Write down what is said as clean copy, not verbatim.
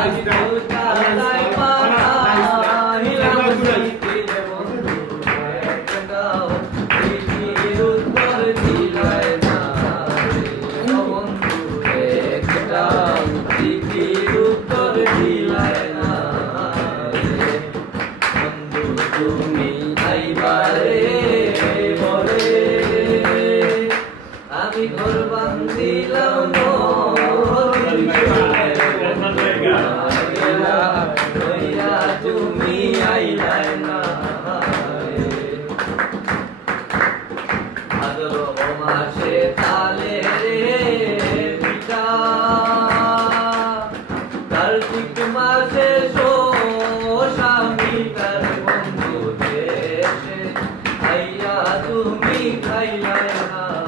তালাই পাঠাইলাম চিঠির বন্ধু একটাও চিঠির উত্তর দিলাই না রে বন্ধু একটাও চিঠির উত্তর দিলাই না রে বন্ধু তুমি আইবারে বলে আমি ঘর বান্ধিলাম তুমি আইলাই না ভাদ্র মাসে তালে রে পিতা কার্তিক মাসে স্বামী তার বন্ধু দেশে আইয়া তুমি খাইলাই না